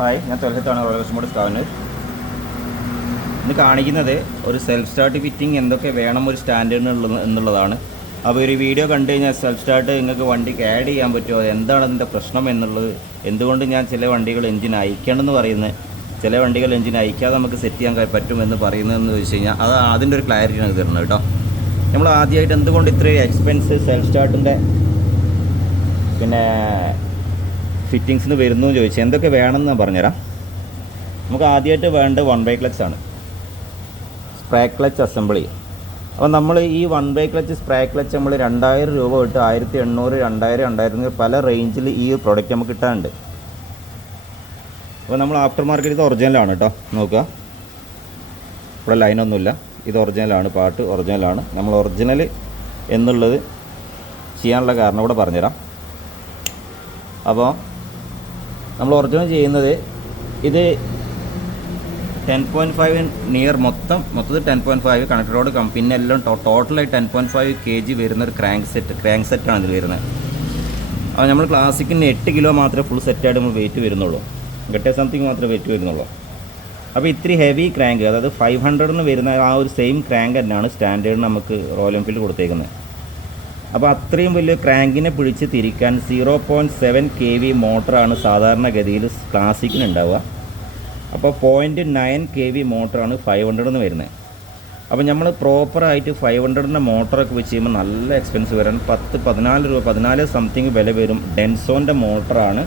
Hi, ഞാൻ തൊലഹത്താണ് royal customer സ്കാവനർ. ഇന്ന് കാണിക്കുന്നത് ഒരു സെൽഫ് സ്റ്റാർട്ട് ഫിറ്റിംഗ് എന്തൊക്കെ വേണം ഒരു സ്റ്റാൻഡേർഡിന് എന്നുള്ളതാണ്. അപ്പോൾ ഒരു വീഡിയോ കണ്ടു കഴിഞ്ഞാൽ സെൽഫ് സ്റ്റാർട്ട് നിങ്ങൾക്ക് വണ്ടിക്ക് ആഡ് ചെയ്യാൻ പറ്റുമോ, എന്താണ് അതിൻ്റെ പ്രശ്നം എന്നുള്ളത്, എന്തുകൊണ്ട് ഞാൻ ചില വണ്ടികൾ എഞ്ചിൻ അയക്കണമെന്ന് പറയുന്നത്, ചില വണ്ടികൾ എഞ്ചിൻ അയക്കാതെ നമുക്ക് സെറ്റ് ചെയ്യാൻ പറ്റുമെന്ന് പറയുന്നതെന്ന് ചോദിച്ചു കഴിഞ്ഞാൽ അത് അതിൻ്റെ ഒരു ക്ലാരിറ്റിയാണ് തരുന്നത് കേട്ടോ. നമ്മൾ ആദ്യമായിട്ട് എന്തുകൊണ്ട് ഇത്രയും എക്സ്പെൻസ് സെൽഫ് സ്റ്റാർട്ടിൻ്റെ പിന്നെ ഫിറ്റിങ്സിന് വരുന്നു എന്ന് ചോദിച്ചാൽ എന്തൊക്കെ വേണമെന്ന് ഞാൻ പറഞ്ഞുതരാം. നമുക്ക് ആദ്യമായിട്ട് വേണ്ടത് 1 ക്ലച്ച് ആണ്, സ്പ്രേ ക്ലച്ച് അസംബ്ലി. അപ്പോൾ നമ്മൾ ഈ 1 ക്ലച്ച് സ്പ്രേ ക്ലച്ച് നമ്മൾ 2000 രൂപ തൊട്ട് 1800, 2000, 2000 പല റേഞ്ചിൽ ഈ പ്രോഡക്റ്റ് നമുക്ക് കിട്ടാനുണ്ട്. അപ്പോൾ നമ്മൾ ആഫ്റ്റർ മാർക്കറ്റ് ഇത് ഒറിജിനലാണ് കേട്ടോ. നോക്കുക, ഇവിടെ ലൈനൊന്നുമില്ല, ഇത് ഒറിജിനലാണ്, പാർട്ട് ഒറിജിനലാണ്. നമ്മൾ ഒറിജിനൽ എന്നുള്ളത് ചെയ്യാനുള്ള കാരണം ഇവിടെ പറഞ്ഞുതരാം. അപ്പോൾ നമ്മൾ ഒറിജിനൽ ചെയ്യുന്നത് ഇത് 10.5 നിയർ മൊത്തത്തിൽ 10.5 കണക്ടറോട് പിന്നെ എല്ലാം ടോട്ടലായി 10.5 kg വരുന്ന ഒരു ക്രാങ്ക് സെറ്റാണ് ഇതിൽ വരുന്നത്. അപ്പോൾ നമ്മൾ ക്ലാസിക്കിന് 8 കിലോ മാത്രമേ ഫുൾ സെറ്റായിട്ട് നമ്മൾ വെയിറ്റ് വരുന്നുള്ളൂ, 8 സംതിങ് മാത്രമേ വെയിറ്റ് വരുന്നുള്ളൂ. അപ്പോൾ ഇത്തിരി ഹെവി ക്രാങ്ക്, അതായത് 500 വരുന്ന ആ ഒരു സെയിം ക്രാങ്ക് തന്നെയാണ് സ്റ്റാൻഡേർഡ് നമുക്ക് റോയൽ എൻഫീൽഡ് കൊടുത്തേക്കുന്നത്. അപ്പോൾ അത്രയും വലിയ ക്രാങ്കിനെ പിടിച്ച് തിരിക്കാൻ 0.7 kV മോട്ടറാണ് സാധാരണഗതിയിൽ ക്ലാസിക്കിന് ഉണ്ടാവുക. അപ്പോൾ 0.9 kV മോട്ടറാണ് 500 വരുന്നത്. അപ്പോൾ നമ്മൾ പ്രോപ്പറായിട്ട് 500 മോട്ടറൊക്കെ വെച്ച് ചെയ്യുമ്പോൾ നല്ല എക്സ്പെൻസ് വരാൻ 14 രൂപ 14 സംതിങ് വില വരും. ഡെൻസോൻ്റെ മോട്ടറാണ്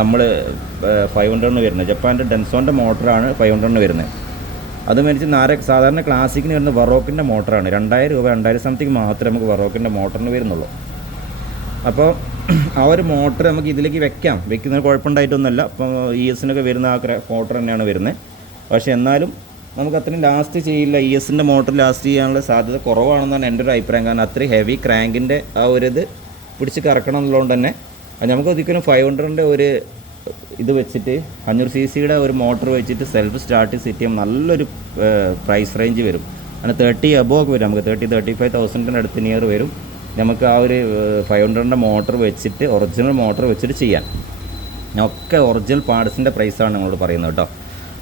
നമ്മൾ 500 വരുന്നത്. ജപ്പാൻ്റെ ഡെൻസോൻ്റെ മോട്ടറാണ് 500 വരുന്നത്. അത് മേടിച്ച് സാധാരണ ക്ലാസിക്കിന് വരുന്ന വറോക്കിൻ്റെ മോട്ടറാണ്. 2000 രൂപ 2000 സംതിങ് മാത്രമേ നമുക്ക് വറോക്കിൻ്റെ മോട്ടറിന് വരുന്നുള്ളൂ. അപ്പോൾ ആ ഒരു മോട്ടർ നമുക്ക് ഇതിലേക്ക് വെക്കുന്നത് കുഴപ്പമുണ്ടായിട്ടൊന്നുമല്ല. അപ്പോൾ ESനൊക്കെ വരുന്ന ആ മോട്ടർ തന്നെയാണ് വരുന്നത്. പക്ഷേ എന്നാലും നമുക്ക് അത്രയും ലാസ്റ്റ് ചെയ്യില്ല. ESൻ്റെ മോട്ടർ ലാസ്റ്റ് ചെയ്യാനുള്ള സാധ്യത കുറവാണെന്നാണ് എൻ്റെ ഒരു അഭിപ്രായം. കാരണം അത്രയും ഹെവി ക്രാങ്കിൻ്റെ ആ ഒരു ഇത് പിടിച്ച് കറക്കണം എന്നുള്ളതുകൊണ്ട് തന്നെ നമുക്ക് ഒരിക്കലും 500 ഒരു ഇത് വെച്ചിട്ട് 500 cc ഒരു മോട്ടർ വെച്ചിട്ട് സെൽഫ് സ്റ്റാർട്ട് സെറ്റ് ചെയ്യുമ്പോൾ നല്ലൊരു പ്രൈസ് റേഞ്ച് വരും. അങ്ങനെ 30 above വരും. നമുക്ക് 30-35,000 അടുത്ത് നിയർ വരും നമുക്ക് ആ ഒരു 500 മോട്ടർ വെച്ചിട്ട്, ഒറിജിനൽ മോട്ടർ വെച്ചിട്ട് ചെയ്യാൻ. ഒക്കെ ഒറിജിനൽ പാർട്സിൻ്റെ പ്രൈസാണ് നമ്മളോട് പറയുന്നത് കേട്ടോ.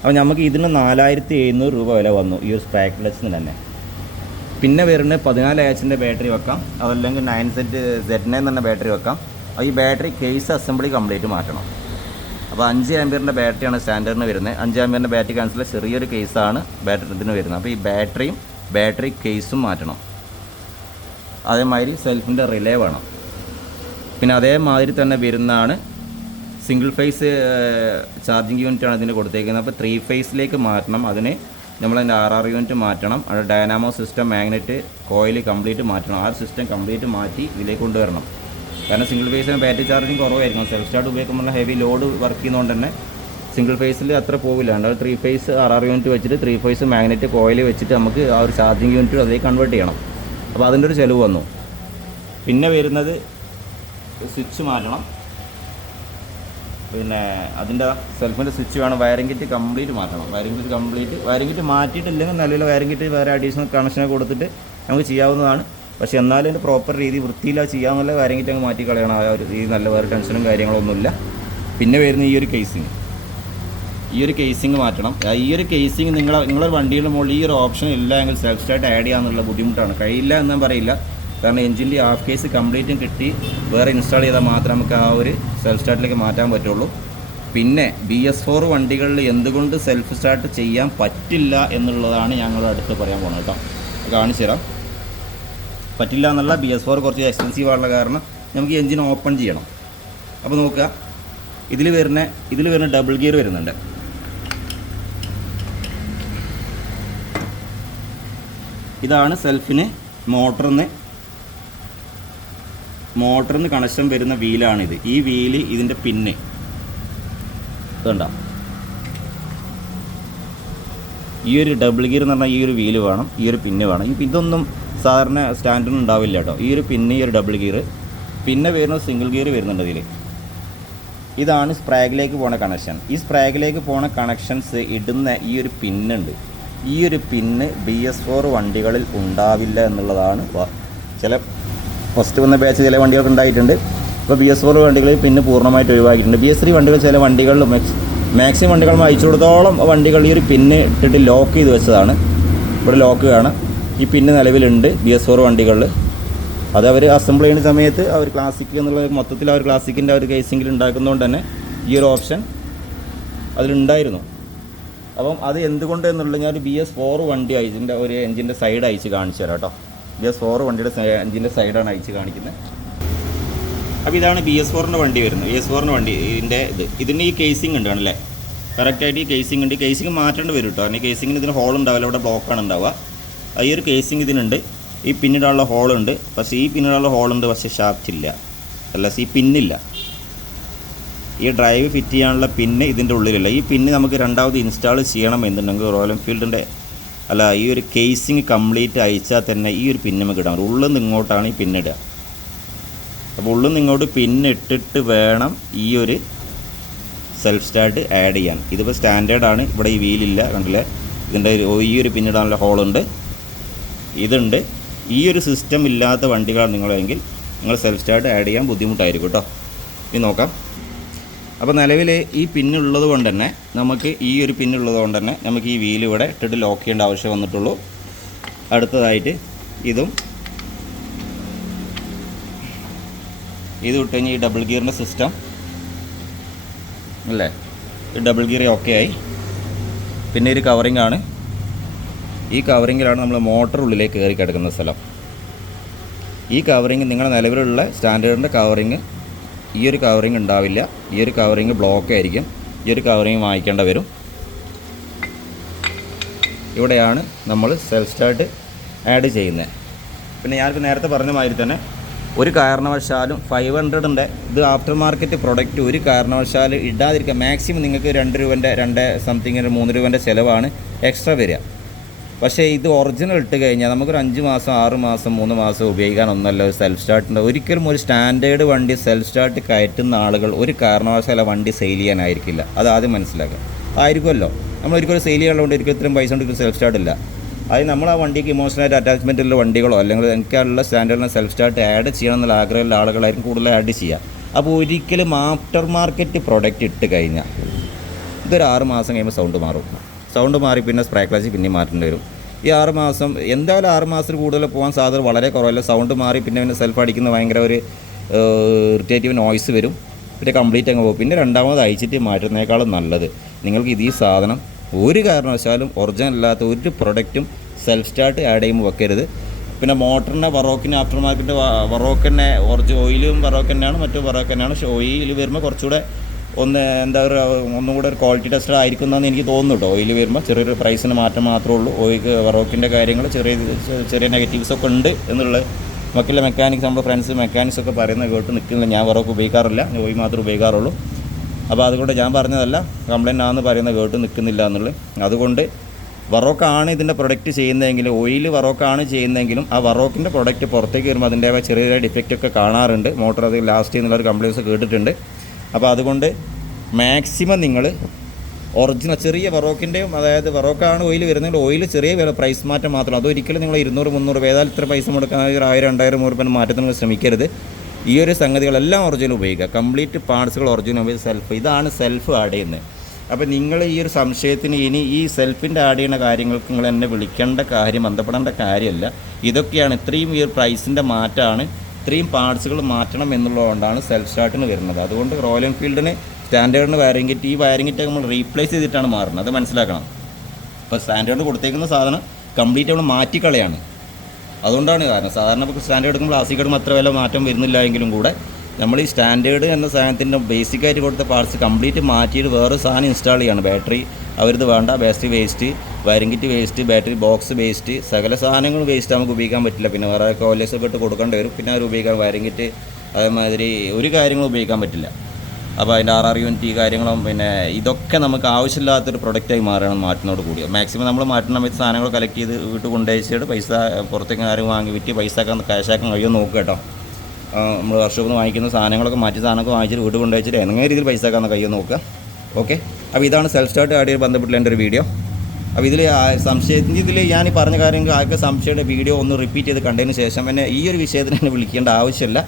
അപ്പോൾ നമുക്ക് ഇതിന് 4700 രൂപ വില വന്നു ഈ ഒരു സ്പ്രേ ക്ലച്ചിന് തന്നെ. പിന്നെ വരുന്നത് 14 ബാറ്ററി വെക്കാം, അതല്ലെങ്കിൽ 9Z തന്നെ ബാറ്ററി വെക്കാം. ഈ ബാറ്ററി കേസ് അസംബ്ലി കംപ്ലീറ്റ് മാറ്റണം. അപ്പോൾ 5 ആമ്പിയറിൻ്റെ ബാറ്ററിയാണ് സ്റ്റാൻഡേർഡിന് വരുന്നത്. 5 ആമ്പിയറിൻ്റെ ബാറ്ററി കാണിച്ചുള്ള ചെറിയൊരു കേസാണ് ബാറ്ററി ഇതിന് വരുന്നത്. അപ്പോൾ ഈ ബാറ്ററി കേസും മാറ്റണം. അതേമാതിരി സെൽഫിൻ്റെ റിലേ വേണം. പിന്നെ അതേമാതിരി തന്നെ വരുന്നതാണ് സിംഗിൾ ഫേസ് ചാർജിങ് യൂണിറ്റാണ് ഇതിന് കൊടുത്തേക്കുന്നത്. അപ്പോൾ 3 ഫേസിലേക്ക് മാറ്റണം. അതിന് നമ്മളതിൻ്റെ RR യൂണിറ്റ് മാറ്റണം. അത് Dynamo system, magnet, coil complete മാറ്റണം. ആ സിസ്റ്റം കംപ്ലീറ്റ് മാറ്റി ഇതിലേക്ക് കൊണ്ടുവരണം. കാരണം സിംഗിൾ ഫേസിന് ബാറ്ററി ചാർജിങ് കുറവായിരിക്കും. സെൽഫ് സ്റ്റാർട്ട് ഉപയോഗിക്കുമ്പോൾ ഹെവി ലോഡ് വർക്ക് ചെയ്യുന്നതുകൊണ്ട് തന്നെ സിംഗിൾ ഫേസിൽ അത്ര പോവില്ല. അതുകൊണ്ട് 3 ഫേസ് RR യൂണിറ്റ് വെച്ചിട്ട് 3 ഫേസ് മാഗ്നറ്റ് കോയിൽ വെച്ചിട്ട് നമുക്ക് ആ ഒരു ചാർജിങ് യൂണിറ്റ് അതിലേക്ക് കൺവേർട്ട് ചെയ്യണം. അപ്പോൾ അതിൻ്റെ ഒരു ചിലവ് വന്നു. പിന്നെ വരുന്നത് സ്വിച്ച് മാറ്റണം. പിന്നെ അതിൻ്റെ സെൽഫിൻ്റെ സ്വിച്ച് വേണം. വയറിംഗ് കിറ്റ് കംപ്ലീറ്റ് മാറ്റണം. വയറിംഗ് കിറ്റ് മാറ്റിയിട്ടില്ലെങ്കിൽ നല്ലൊരു വയറിംഗ് കിറ്റ് വേറെ അഡീഷണൽ കണക്ഷനൊക്കെ കൊടുത്തിട്ട് നമുക്ക് ചെയ്യാവുന്നതാണ്. പക്ഷേ എന്നാലും അതിൻ്റെ പ്രോപ്പർ രീതി വൃത്തിയില്ല ചെയ്യാമെന്നുള്ള വയറിംഗ് കിറ്റ് അങ്ങ് മാറ്റി കളയണം. ആ ഒരു രീതി നല്ല വേറെ ടെൻഷനും കാര്യങ്ങളൊന്നുമില്ല. പിന്നെ വരുന്ന ഈ ഒരു കേസിങ് മാറ്റണം. ഈ ഒരു കേസിങ് നിങ്ങളുടെ വണ്ടിയുടെ മുകളിൽ ഈ ഒരു ഓപ്ഷൻ ഇല്ല എങ്കിൽ സെൽഫ് സ്റ്റാർട്ട് ആഡ് ചെയ്യാമെന്നുള്ള ബുദ്ധിമുട്ടാണ്. കഴിയില്ല എന്ന് ഞാൻ പറയില്ല. കാരണം എഞ്ചിൻ്റെ ഹാഫ് കേസ് കംപ്ലീറ്റും കിട്ടി വേറെ ഇൻസ്റ്റാൾ ചെയ്താൽ മാത്രമേ നമുക്ക് ആ ഒരു സെൽഫ് സ്റ്റാർട്ടിലേക്ക് മാറ്റാൻ പറ്റുള്ളൂ. പിന്നെ BS4 വണ്ടികളിൽ എന്തുകൊണ്ട് സെൽഫ് സ്റ്റാർട്ട് ചെയ്യാൻ പറ്റില്ല എന്നുള്ളതാണ് ഞങ്ങൾ അടുത്ത് പറയാൻ പോകുന്നത് കേട്ടോ. കാണിച്ചു തരാം. പറ്റില്ല എന്നുള്ള BS4 കുറച്ച് എക്സ്പെൻസീവ് ആയുള്ള കാരണം നമുക്ക് എഞ്ചിൻ ഓപ്പൺ ചെയ്യണം. അപ്പോൾ നോക്കുക, ഇതിൽ വരുന്ന ഡബിൾ ഗിയർ വരുന്നുണ്ട്. ഇതാണ് സെൽഫിന് മോട്ടറിന് കണക്ഷൻ വരുന്ന വീലാണിത്. ഈ വീല് ഇതിൻ്റെ പിന്ന് ഇതുണ്ടോ, ഈ ഒരു ഡബിൾ ഗിയർ എന്ന് പറഞ്ഞാൽ ഈ ഒരു വീല് വേണം, ഈ ഒരു പിന്ന് വേണം. ഇതൊന്നും സാധാരണ സ്റ്റാൻഡേർഡ് ഉണ്ടാവില്ല കേട്ടോ. ഈ ഒരു പിന്ന്, ഈ ഒരു ഡബിൾ ഗിയർ. പിന്നെ വരുന്ന സിംഗിൾ ഗിയർ വരുന്നുണ്ട് ഇതിൽ. ഇതാണ് സ്പ്രാഗിലേക്ക് പോണ കണക്ഷൻ. ഈ സ്പ്രാഗിലേക്ക് പോണ കണക്ഷൻസ് ഇടുന്ന ഈ ഒരു പിന്നുണ്ട്. ഈ ഒരു പിന്ന് BS4 വണ്ടികളിൽ ഉണ്ടാവില്ല എന്നുള്ളതാണ് ചില ഫസ്റ്റ് വന്ന ബാച്ച് ചില വണ്ടികൾക്ക് ഉണ്ടായിട്ടുണ്ട്. ഇപ്പോൾ BS4 വണ്ടികളിൽ പിന്നെ പൂർണ്ണമായിട്ട് ഒഴിവാക്കിയിട്ടുണ്ട്. BS3 വണ്ടികൾ ചില വണ്ടികളിലും മാക്സിമം വണ്ടികൾ അയച്ചു കൊടുത്തോളം വണ്ടികൾ ഈ ഒരു പിന്ന് ഇട്ടിട്ട് ലോക്ക് ചെയ്ത് വെച്ചതാണ്. ഇവിടെ ലോക്ക് കാണാം. ഈ പിന്ന് നിലവിലുണ്ട് BS4 വണ്ടികളിൽ. അത് അവർ അസംബിൾ ചെയ്യുന്ന സമയത്ത് അവർ ക്ലാസിക് എന്നുള്ള മൊത്തത്തിൽ അവർ ക്ലാസിക്കിൻ്റെ ഒരു കേസിങ്ങിൽ ഉണ്ടാക്കുന്നതുകൊണ്ട് തന്നെ ഈ ഒരു ഓപ്ഷൻ അതിലുണ്ടായിരുന്നു. അപ്പം അത് എന്തുകൊണ്ട് എന്നുള്ളത് ഞാൻ ഒരു BS4 വണ്ടി ഇതിൻ്റെ ഒരു എഞ്ചിൻ്റെ സൈഡ് അയച്ച് കാണിച്ചു തരാം കേട്ടോ. BS4 വണ്ടിയുടെ എഞ്ചിൻ്റെ സൈഡാണ് അയച്ച് കാണിക്കുന്നത്. അപ്പോൾ ഇതാണ് BS4ൻ്റെ വണ്ടി വരുന്നത്. BS4ൻ്റെ വണ്ടി ഇതിൻ്റെ ഈ കേസിങ് ഉണ്ട് ആണല്ലേ, കറക്റ്റായിട്ട് ഈ കേസിങ് ഉണ്ട്. ഈ കേസിങ് മാറ്റേണ്ടി വരും കേട്ടോ. ഈ കേസിങ്ങിന് ഇതിന് ഹോൾ ഉണ്ടാവില്ല, ഇവിടെ ബ്ലോക്കാണ് ഉണ്ടാവുക. ഈ ഒരു കേസിങ് ഇതിനുണ്ട്. ഈ പിന്നിടാനുള്ള ഹോളുണ്ട്, പക്ഷേ ഈ പിന്നിടാനുള്ള ഹോളുണ്ട്, പക്ഷേ ഷാഫ്റ്റ് ഇല്ല, ഈ പിന്നില്ല. ഈ ഡ്രൈവ് ഫിറ്റ് ചെയ്യാനുള്ള പിന്ന് ഇതിൻ്റെ ഉള്ളിലില്ല. ഈ പിന്ന് നമുക്ക് രണ്ടാമത് ഇൻസ്റ്റാൾ ചെയ്യണം എന്നുണ്ടെങ്കിൽ റോയൽ എൻഫീൽഡിൻ്റെ ഈ ഒരു കേസിങ് കംപ്ലീറ്റ് അയച്ചാൽ തന്നെ ഈ ഒരു പിന്ന് നമുക്ക് ഇടാൻ പറ്റും. ഉള്ളിൽ നിന്ന് ഇങ്ങോട്ടാണ് ഈ പിന്നിടുക. അപ്പോൾ ഉള്ളിൽ നിന്ന് ഇങ്ങോട്ട് പിന്നിട്ടിട്ട് വേണം ഈ ഒരു സെൽഫ് സ്റ്റാർട്ട് ആഡ് ചെയ്യാൻ. ഇതിപ്പോൾ സ്റ്റാൻഡേർഡാണ്. ഇവിടെ ഈ വീലില്ല, കണ്ടില്ലേ? ഇതിൻ്റെ ഈ ഒരു പിന്നിടാനുള്ള ഹോളുണ്ട്, ഇതുണ്ട്. ഈ ഒരു സിസ്റ്റം ഇല്ലാത്ത വണ്ടികളാണ് നിങ്ങളെങ്കിൽ നിങ്ങൾ സെൽഫ് സ്റ്റാർട്ട് ആഡ് ചെയ്യാൻ ബുദ്ധിമുട്ടായിരിക്കും കേട്ടോ. ഇനി നോക്കാം. അപ്പോൾ നിലവിൽ ഈ പിന്നുള്ളത് കൊണ്ട് തന്നെ നമുക്ക് ഈ വീൽ ഇവിടെ ഇട്ടിട്ട് ലോക്ക് ചെയ്യേണ്ട ആവശ്യം വന്നിട്ടുള്ളൂ. അടുത്തതായിട്ട് ഇത് വിട്ട് കഴിഞ്ഞാൽ ഈ ഡബിൾ ഗിയറിൻ്റെ സിസ്റ്റം അല്ലേ, ഈ ഡബിൾ ഗിയർ ഓക്കെ ആയി. പിന്നെ ഒരു കവറിംഗ് ആണ്. ഈ കവറിങ്ങിലാണ് നമ്മൾ മോട്ടർ ഉള്ളിലേക്ക് കയറി കിടക്കുന്ന സ്ഥലം. ഈ കവറിങ് നിങ്ങളുടെ നിലവിലുള്ള സ്റ്റാൻഡേർഡിൻ്റെ കവറിങ്, ഈ ഒരു കവറിങ് ഉണ്ടാവില്ല. ഈ ഒരു കവറിങ് ബ്ലോക്ക് ആയിരിക്കും. ഈ ഒരു കവറിങ് വാങ്ങിക്കേണ്ടി വരും. ഇവിടെയാണ് നമ്മൾ സെൽഫ് സ്റ്റാർട്ട് ആഡ് ചെയ്യുന്നത്. പിന്നെ ഞാനിപ്പോൾ നേരത്തെ പറഞ്ഞ മാതിരി തന്നെ ഒരു കാരണവശാലും 500ൻ്റെ ഇത് ആഫ്റ്റർ മാർക്കറ്റ് പ്രൊഡക്റ്റ് ഒരു കാരണവശാലും ഇടാതിരിക്കുക. മാക്സിമം നിങ്ങൾക്ക് 2 രൂപൻ്റെ 2 സംതിങ് 3 രൂപൻ്റെ ചിലവാണ് എക്സ്ട്രാ വരിക. പക്ഷേ ഇത് ഒറിജിനൽ ഇട്ട് കഴിഞ്ഞാൽ നമുക്കൊരു 5 മാസം 6 മാസം 3 മാസം ഉപയോഗിക്കാനൊന്നല്ല ഒരു സെൽഫ് സ്റ്റാർട്ടിൻ്റെ. ഒരിക്കലും ഒരു സ്റ്റാൻഡേർഡ് വണ്ടി സെൽഫ് സ്റ്റാർട്ട് കയറ്റുന്ന ആളുകൾ ഒരു കാരണവശാലും വണ്ടി സെയിൽ ചെയ്യാനായിരിക്കില്ല. അത് ആദ്യം മനസ്സിലാക്കുക. ആയിരിക്കുമല്ലോ, നമ്മൾ ഒരിക്കലും സെയിൽ ചെയ്യാനുള്ള വണ്ടി ഒരിക്കലും ഇത്രയും പൈസ കൊണ്ട് സെൽഫ് സ്റ്റാർട്ട് ഇല്ല. അത് നമ്മൾ ആ വണ്ടിക്ക് ഇമോഷണലായിട്ട് അറ്റാച്ച്മെൻറ്റുള്ള വണ്ടികളോ അല്ലെങ്കിൽ എനിക്കുള്ള സ്റ്റാൻഡേർഡിന് സെൽഫ് സ്റ്റാർട്ട് ആഡ് ചെയ്യണം എന്നുള്ള ആഗ്രഹമുള്ള ആളുകളായിരിക്കും കൂടുതൽ ആഡ് ചെയ്യുക. അപ്പോൾ ഒരിക്കലും ആഫ്റ്റർ മാർക്കറ്റ് പ്രൊഡക്റ്റ് ഇട്ട് കഴിഞ്ഞാൽ ഇതൊരു 6 മാസം കഴിയുമ്പോൾ സൗണ്ട് മാറി പിന്നെ സ്പ്രേ ക്ലാച്ച് പിന്നെ മാറ്റേണ്ടി വരും. ഈ 6 മാസം എന്തായാലും 6 മാസത്തിൽ കൂടുതൽ പോകാൻ സാധ്യത വളരെ കുറവല്ല. സൗണ്ട് മാറി പിന്നെ സെൽഫ് അടിക്കുന്ന ഭയങ്കര ഒരു ഇറിറ്റേറ്റീവ് നോയ്സ് വരും. പിന്നെ കംപ്ലീറ്റ് അങ്ങ് പോകും. പിന്നെ രണ്ടാമത് അയച്ചിട്ട് മാറ്റുന്നതിനേക്കാളും നല്ലത് നിങ്ങൾക്ക് ഈ സാധനം ഒരു കാരണവശാലും ഒറിജിനൽ അല്ലാത്ത ഒരു പ്രൊഡക്റ്റും സെൽഫ് സ്റ്റാർട്ട് ആഡ് ചെയ്യുമ്പോൾ വെക്കരുത്. പിന്നെ മോട്ടറിൻ്റെ വറോക്കിന് ആഫ്റ്റർ മാർക്കറ്റ് വറോക്കന്നെ ഓയിലും വറോക്ക് തന്നെയാണ്, മറ്റു വറോക്ക് തന്നെയാണ്. പക്ഷേ ഓയിൽ വരുമ്പോൾ കുറച്ചുകൂടെ ഒന്നും കൂടെ ഒരു ക്വാളിറ്റി ടെസ്റ്റർ ആയിരിക്കും എന്നാണ് എനിക്ക് തോന്നുന്നു കേട്ടോ. ഓയിൽ വരുമ്പോൾ ചെറിയൊരു പ്രൈസിന് മാറ്റം മാത്രമേ ഉള്ളൂ. വറോക്കിൻ്റെ കാര്യങ്ങൾ ചെറിയ നെഗറ്റീവ്സൊക്കെ ഉണ്ട് എന്നുള്ളത് മറ്റുള്ള മെക്കാനിക്സ്, നമ്മുടെ ഫ്രണ്ട്സ് മെക്കാനിക്സ് ഒക്കെ പറയുന്നത് കേട്ട് നിൽക്കുന്നില്ല. ഞാൻ വറോക്ക് ഉപയോഗിക്കാറില്ല, ഓയിൽ മാത്രമേ ഉപയോഗിക്കാറുള്ളൂ. അപ്പോൾ അതുകൊണ്ട് ഞാൻ പറഞ്ഞതല്ല, കംപ്ലൈൻ്റ് ആണെന്ന് പറയുന്നത് കേട്ട് നിൽക്കുന്നില്ല എന്നുള്ളത്. അതുകൊണ്ട് വറോക്കാണ് ഇതിൻ്റെ പ്രൊഡക്റ്റ് ചെയ്യുന്നതെങ്കിലും, ഓയിൽ വറോക്കാണ് ചെയ്യുന്നതെങ്കിലും ആ വറോക്കിൻ്റെ പ്രൊഡക്റ്റ് പുറത്തേക്ക് വരുമ്പോൾ അതിൻ്റെ ചെറിയ ഡിഫക്റ്റ് ഒക്കെ കാണാറുണ്ട്. മോട്ടർ അത് ലാസ്റ്റ് ചെയ്യുന്നുള്ളൊരു കംപ്ലൈൻറ്റ്സ് കേട്ടിട്ടുണ്ട്. അപ്പോൾ അതുകൊണ്ട് മാക്സിമം നിങ്ങൾ ഒറിജിനൽ ചെറിയ വറോക്കിൻ്റെയും, അതായത് വറോക്കാണ് ഓയിൽ വരുന്നതെങ്കിൽ ഓയിൽ ചെറിയ പ്രൈസ് മാറ്റം മാത്രം. അതൊരിക്കലും നിങ്ങൾ 200-300 ഏതായാലും ഇത്ര പൈസ മുടക്കാൻ 1000-2000 രൂപ മാറ്റത്തിന് ശ്രമിക്കരുത്. ഈ ഒരു സംഗതികളെല്ലാം ഒറിജിനൽ ഉപയോഗിക്കുക. കംപ്ലീറ്റ് പാർട്സുകൾ ഒറിജിനൽ ഉപയോഗിച്ച് സെൽഫ്, ഇതാണ് സെൽഫ് ആഡ് ചെയ്യുന്നത്. അപ്പോൾ നിങ്ങൾ ഈ ഒരു സംശയത്തിന് ഇനി ഈ സെൽഫിൻ്റെ ആഡ് ചെയ്യുന്ന കാര്യങ്ങൾക്ക് നിങ്ങൾ എന്നെ വിളിക്കേണ്ട കാര്യം, ബന്ധപ്പെടേണ്ട കാര്യമല്ല. ഇതൊക്കെയാണ് ഇത്രയും ഈ ഒരു പ്രൈസിൻ്റെ മാറ്റമാണ്, ഇത്രയും പാർട്സുകൾ മാറ്റണം എന്നുള്ളതുകൊണ്ടാണ് സെൽഫ് സ്റ്റാർട്ടിന് വരുന്നത്. അതുകൊണ്ട് റോയൽ എൻഫീൽഡിന് സ്റ്റാൻഡേർഡിന് വയറിംഗ് കിറ്റ്, ഈ വയറിംഗ് കിറ്റ് നമ്മൾ റീപ്ലേസ് ചെയ്തിട്ടാണ് മാറുന്നത്. അത് മനസ്സിലാക്കണം. അപ്പോൾ സ്റ്റാൻഡേർഡിന് കൊടുത്തേക്കുന്ന സാധനം കംപ്ലീറ്റ് നമ്മൾ മാറ്റിക്കളയാണ്. അതുകൊണ്ടാണ് കാരണം. സാധാരണ ഇപ്പോൾ സ്റ്റാൻഡേർഡ് എടുക്കുമ്പോൾ ക്ലാസിക് എടുക്കുമ്പോൾ അത്ര വില മാറ്റം വരുന്നില്ല എങ്കിലും കൂടെ നമ്മൾ ഈ സ്റ്റാൻഡേർഡ് എന്ന സാധനത്തിൻ്റെ ബേസിക്കായിട്ട് കൊടുത്ത പാർട്സ് കംപ്ലീറ്റ് മാറ്റിയിട്ട് വേറെ സാധനം ഇൻസ്റ്റാൾ ചെയ്യാണ്. ബാറ്ററി അവരിത് വേണ്ട, battery waste, wiring kit waste, battery box waste, സകല സാധനങ്ങളും വേസ്റ്റ് നമുക്ക് ഉപയോഗിക്കാൻ പറ്റില്ല. പിന്നെ വേറെ കോലേഴ്സൊക്കെ ഇട്ട് കൊടുക്കേണ്ടി വരും. പിന്നെ അവർ ഉപയോഗിക്കാൻ വയറിംഗ് കിറ്റ് അതേമാതിരി ഒരു കാര്യങ്ങളും ഉപയോഗിക്കാൻ പറ്റില്ല. അപ്പോൾ അതിൻ്റെ RR യൂണിറ്റ് കാര്യങ്ങളും പിന്നെ ഇതൊക്കെ നമുക്ക് ആവശ്യമില്ലാത്തൊരു പ്രൊഡക്റ്റായി മാറ്റുന്നതോട് കൂടി മാക്സിമം നമ്മൾ മാറ്റുന്ന സാധനങ്ങൾ കളക്ട് ചെയ്ത് വീട്ടിൽ കൊണ്ടുവച്ചിട്ട് പൈസ പുറത്തേക്ക് ആരും വാങ്ങി വിറ്റ് പൈസ ക്യാഷാക്കാൻ കഴിയുമെന്ന് നോക്കുക കേട്ടോ. നമ്മൾ വർഷോപ്പിൽ നിന്ന് വാങ്ങിക്കുന്ന സാധനങ്ങളൊക്കെ മാറ്റി സാധനമൊക്കെ വാങ്ങിച്ചിട്ട് വീട്ടിൽ കൊണ്ടുവച്ചിട്ട് എങ്ങനെ രീതിയിൽ പൈസ ആക്കാൻ കഴിയുമെന്ന് നോക്കുക. ഓക്കെ, അപ്പോൾ ഇതാണ് സെൽഫ് സ്റ്റാർട്ട് ആഡ് ചെയ്ത് ബന്ധപ്പെട്ടുള്ള എൻ്റെ ഒരു വീഡിയോ. അപ്പോൾ ഇതിൽ ഇതിൽ ഞാൻ ഈ പറഞ്ഞ കാര്യങ്ങൾ ആർക്ക് സംശയയുടെ വീഡിയോ ഒന്ന് റിപ്പീറ്റ് ചെയ്ത് കണ്ടതിന് ശേഷം എന്നെ ഈ ഒരു വിഷയത്തിന് എന്നെ വിളിക്കേണ്ട ആവശ്യമില്ല.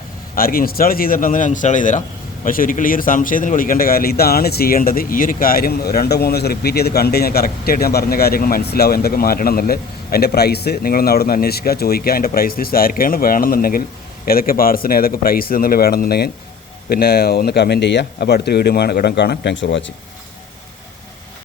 ആർക്ക് ഇൻസ്റ്റാൾ ചെയ്തിട്ടുണ്ടെന്ന് ഞാൻ ഇൻസ്റ്റാൾ ചെയ്ത് തരാം. പക്ഷേ ഒരിക്കലും ഈ ഒരു സംശയത്തിന് വിളിക്കേണ്ട കാര്യം ഇതാണ് ചെയ്യേണ്ടത്. ഈ ഒരു കാര്യം 2-3 ദിവസം റിപ്പീറ്റ് ചെയ്ത് കണ്ട് കഴിഞ്ഞാൽ കറക്റ്റായിട്ട് ഞാൻ പറഞ്ഞ കാര്യങ്ങൾ മനസ്സിലാവും എന്തൊക്കെ മാറ്റണം എന്നുള്ളത്. അതിൻ്റെ പ്രൈസ് നിങ്ങളൊന്ന് അവിടെ നിന്ന് അന്വേഷിക്കുക, ചോദിക്കുക. അതിൻ്റെ പ്രൈസ് ലിസ്റ്റ് ആർക്കാണ് വേണമെന്നുണ്ടെങ്കിൽ, ഏതൊക്കെ പാർട്സിന് ഏതൊക്കെ പ്രൈസ് എന്നുള്ളത് വേണമെന്നുണ്ടെങ്കിൽ പിന്നെ ഒന്ന് കമൻറ്റ് ചെയ്യുക. അപ്പോൾ അടുത്ത വീഡിയോ കാണാം. Thanks for watching.